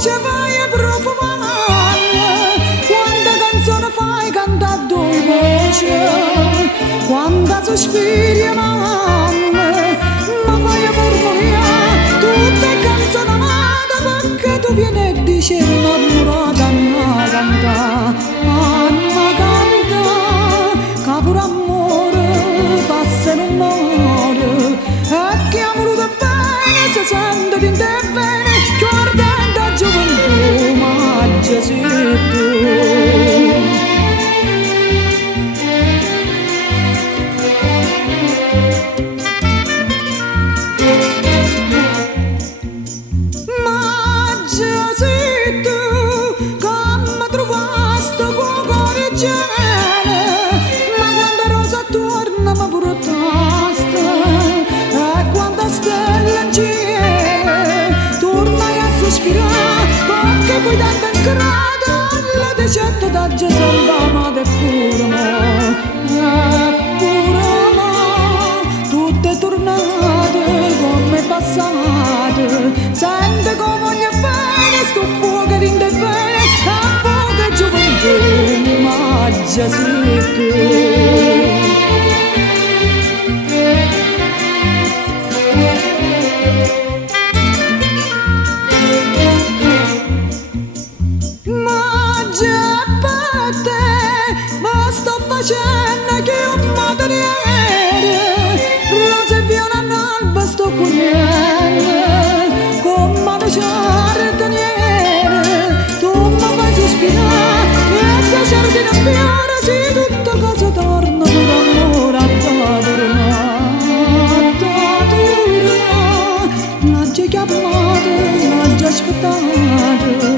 voce vai a profumare, quanta canzone fai cantare due voci, quanta sospiri amare, ma fai a mormoria, tutte canzoni amate, perché tu vieni e dici innamorata, Anna canta, che pure amore passa e non muore, e chi ha voluto bene si sente di te bene, guardando gioventù, ma già sei tu. Ma già sei tu, come trovaste con cuore gene, ma quando rosa torna mi portaste, e quando stella in cielo tornai a sospirare, perché poi tanto ingrata la decetta da Gesù amata pure mo, tutte tornate come passate, sente come voglio bene sto fuoco di te bene, a fuoco e gioventù, ma già sei tu. Ma già per te, ma sto facendo che un materiere, rosa e viola all'alba sto cogliendo, con mano giardiniere, tu mi fai sospirare, e se giardino fiore, sì, tutta cosa torna, per amore a torna, l'ha già chiamato, l'ha già aspettato.